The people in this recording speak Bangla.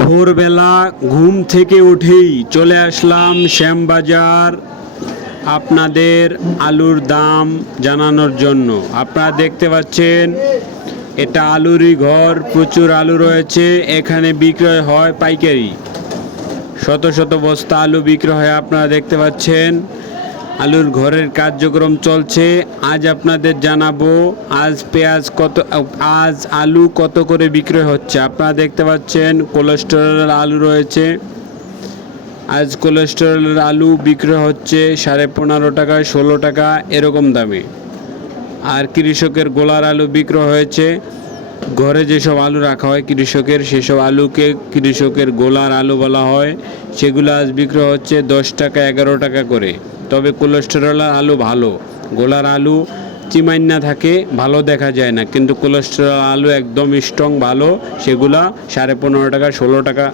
ভোরবেলা ঘুম থেকে উঠেই চলে আসলাম শ্যামবাজার আপনাদের আলুর দাম জানানোর জন্য। আপনারা দেখতে পাচ্ছেন, এটা আলুরই ঘর, প্রচুর আলু রয়েছে, এখানে বিক্রয় হয় পাইকারি। শত শত বস্তা আলু বিক্রয় হয়, আপনারা দেখতে পাচ্ছেন। আলুর ঘরের কার্যক্রম চলছে। আজ আপনাদের জানাব, আজ পেঁয়াজ কত, আজ আলু কত করে বিক্রয় হচ্ছে? আপনারা দেখতে পাচ্ছেন, কোলেস্টেরলের আলু রয়েছে। আজ কোলেস্টেরলের আলু বিক্রয় হচ্ছে সাড়ে পনেরো টাকা, ষোলো টাকা, এরকম দামে। আর কৃষকের গোলার আলু বিক্রয় হয়েছে। ঘরে যেসব আলু রাখা হয় কৃষকের, সেসব আলুকে কৃষকের গোলার আলু বলা হয়। সেগুলো আজ বিক্রয় হচ্ছে দশ টাকা, এগারো টাকা করে। তবে কোলেস্টেরলের আলু ভালো। গোলার আলু চিমাইন্না থাকে, ভালো দেখা যায় না। কিন্তু কোলেস্টেরল আলু একদম স্ট্রং ভালো। সেগুলা সাড়ে পনেরো টাকা, ষোলো টাকা